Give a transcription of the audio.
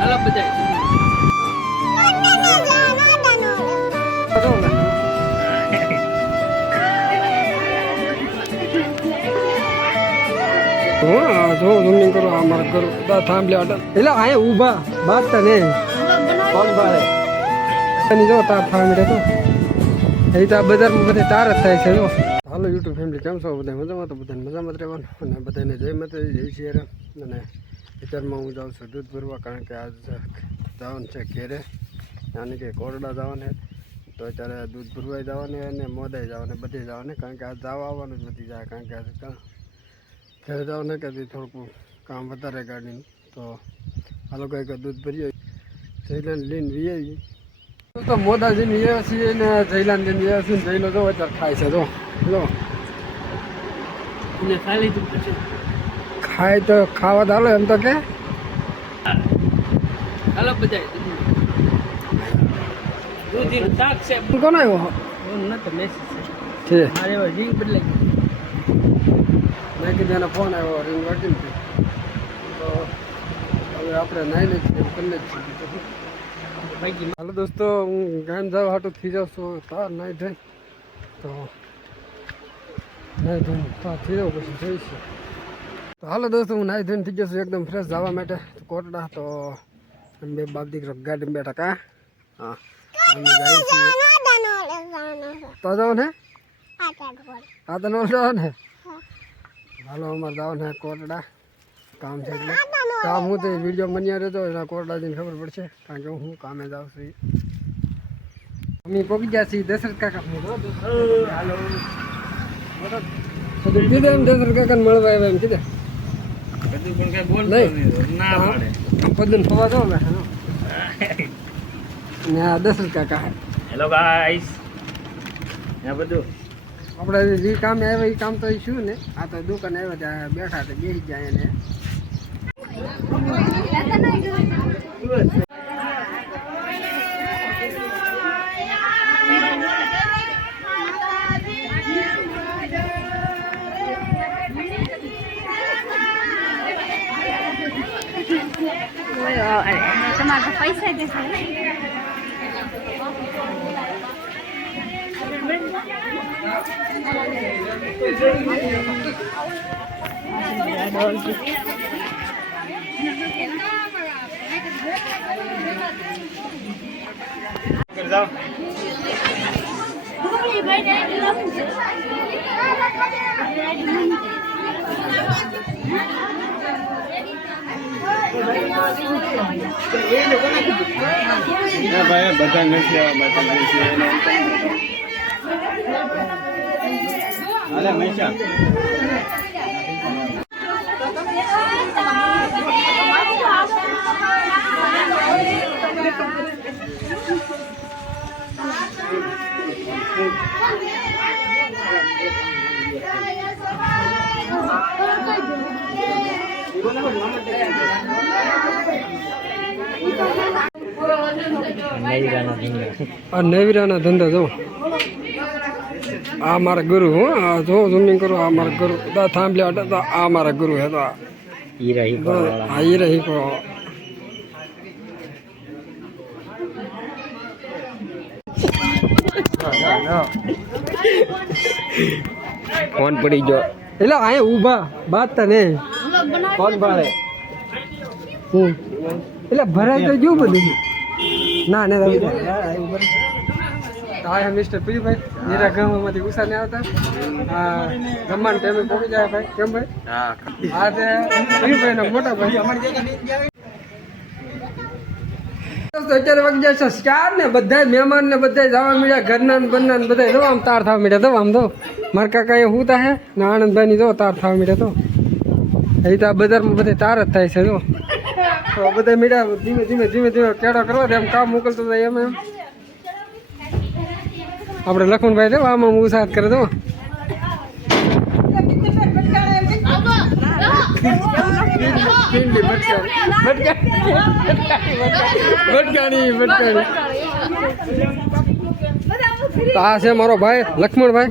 હાલો બધાય જો ઝૂમિંગ કરો અમારા ઘર બધા થાંભલ્યા એટલે અહીંયા ઊભા બાજતા ને કોણ બાળે એની જો તાર થાંભલે તો એ તો આ બજારમાં બધે તાર જ થાય છે જો. હાલો યુટ્યુબ ફેમિલી કેમ છો બધા મજામાં? તો બધાને મજામાં જ રહેવાનું અને બધાને જય માતાજી જય શિયાર. અને વિચારમાં હું જાઉં છું દૂધ ભરવા, કારણ કે આજ જવાનું છે ઘેરે યાની કે કોરડા જવાને, તો અત્યારે દૂધ ભરવાઈ જવાને અને મોદાઈ જવાને બધે જવાને, કારણ કે આજ જવા આવવાનું જ વધી જાય, કારણ કે આજ ઘરે જવાને કે થોડુંક કામ વધારે ગાડીનું. તો આ લોકો એક દૂધ ભરીએ જઈલાને લઈને વી આવી તો મોદાજીને વીએ છીએ ને જઈલાને લઈને વીએ છીએ ને જઈલો જો અત્યારે ખાય છે જો જો એને ખાલી તું પછી ખાય તો ખાવા ચાલો એમ તો કે હાલો બધાય દૂધીનો તાક છે. કોણ આવ્યો ફોન નતો મેસેજ છે મારે હવે રિંગ બદલાઈ ગઈ. મેં કીધું એનો ફોન આવ્યો રિંગ વાગી ને તો હવે આપણે નાઈ લઈએ છીએ કરી લઈએ છીએ બીજું. ભાઈ હાલો દોસ્તો, હું ગામ જાઉં હાટું થઈ જાઉં છું તાર નાઈ થઈ તો નાઈ ધોઈને તાર થઈ જાઉં પછી જઈશું. તો હાલો દોસ્તો, હું નાઈ ધોઈને થઈ જશું એકદમ ફ્રેશ જવા માટે કોટડા. તો અમે બે બાપ દીકરો ગાડીમાં બેઠા કા હા અમે જઈએ છીએ તો જાઓ ને હા તો નો જાઓ ને. હાલો અમારે જાઓ ને કોટડા કામ છે એટલે કામ હું તો વિડીયો બન્યા રહેતો એના કોટડા જઈને ખબર પડશે, કારણ કે હું કામે જાઉં છું. અમે પહોંચી ગયા છીએ દશરથ કાકા. હાલો કીધું એમ દશરથ કાકાને મળવા આવ્યા એમ કીધે પદન થવા દો ને આ દશરથ કાકા. હેલો ગાઈસ આ બધું આપણે જે કામે આવ્યા એ કામ તો શું ને, આ તો દુકાને આવ્યા ત્યાં બેઠા તો બેસી જાય ને તમારે પૈસા દેશે ભાઈ બધા નથી હાલે મૈસા નેવીરાના ધંધા જો. આ મારા ગુરુ હું આ જો ઝૂમિંગ કરું આ મારા ગુરુ બધા થાંભલ્યા તો આ મારા ગુરુ હે તો હા ઈ રહી કો ફોન પડી ગયો એટલે અહીંયા ઊભા બાજતા ને કોણ બાળે એટલે ભરાય તો જોવું બધું ના ના હા મિસ્ટર પીયુભાઈ મેરા ગામમાંથી ઉષા ને આવતા જમવાનું ટાઈમે પહોંચી જાય ભાઈ. કેમ ભાઈ? હા તે પીયુભાઈ ના મોટા ભાઈ. અત્યારે વાગી જાય છે 4 ને બધા મહેમાન ને બધા જવા મળ્યા ઘરના ને બરના ને બધા જો આમ તાર થવા મળ્યા તો આમ તો મારા કાકા એ હું હે ને આનંદભાઈ ની જો તાર થવા મળ્યા તો એ તો આ બજારમાં બધા તાર જ થાય છે જો. તો બધા મીડા ધીમે ધીમે ધીમે ધીમે કેળો કરવા એમ કામ મોકલતો થાય એમ એમ આપણે લખમણભાઈ તો આમાં ઉત્સાહ કરે તો આ છે મારો ભાઈ લક્ષ્મણભાઈ.